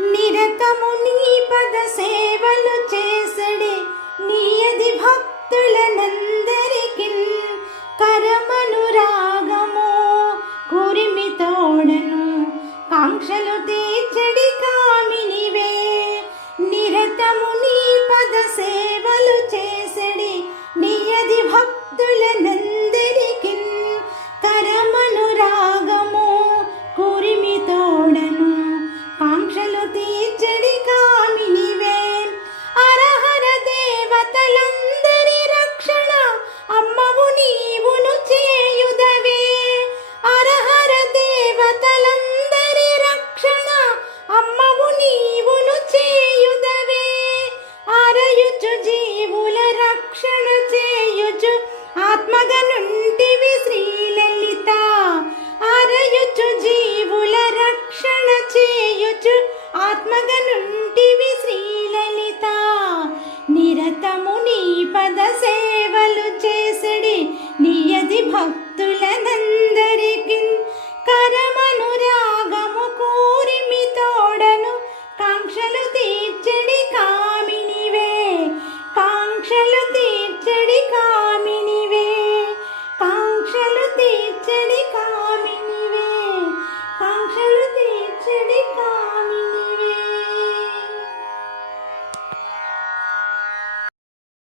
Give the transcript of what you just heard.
నిరతము నీ పద సేవలు చేసడే నీయది భక్తులనందరికిన్ కరమనురాగము కురిమితోడను కాంక్షలు తీర్చడి కామినివే. నిరతము నీ పద సేవలు చేసడి నీయది భక్తులనందరికిన్ కరమనురాగము కురిమితోడను కాంక్షలు తీర్చడి కామినివే. అరహర దేవతలందరి రక్షణ అమ్మవు నీవును చేయుదవే. అరహర దేవతలందరి రక్షణ అమ్మవు నీవును చేయుదవే. అరయుచు జీవుల రక్షణ చేయుచు ఆత్మగనుంటివి శ్రీలలిత. అరయుచు జీవుల రక్షణ చేయుచు ఆత్మగనుంటి